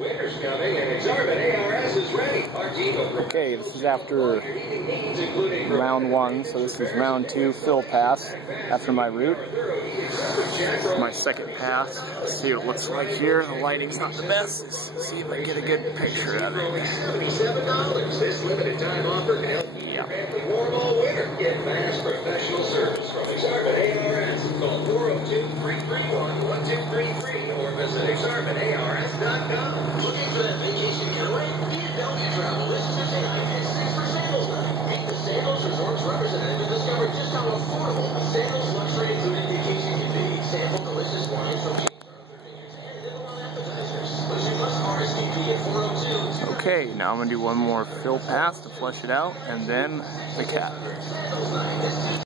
Winter's coming and Exarban ARS is ready. Our team of Okay, this is after round 1, so this is round 2 fill pass after my route. My second pass. Let's see what it looks like here. The lighting's not the best. Let's see if I can get a good picture of it. $77. This limited time offer can help you warm all winter. Get fast professional service from Exarban ARS. Call 402-331-1233 or visit ExarbanARS.com. Looking for that vacation getaway? Be it Bellevue Travel. This is Tuesday night at 6 for Sandals Night. Meet the Sandals Resorts representative and discover just how affordable a Sandals luxury included vacation can be. Sample delicious wines from James Arthur Vineyards and nibble on appetizers. Listen plus RSVP at 402. Okay, now I'm going to do one more fill pass to flush it out, and then the cap.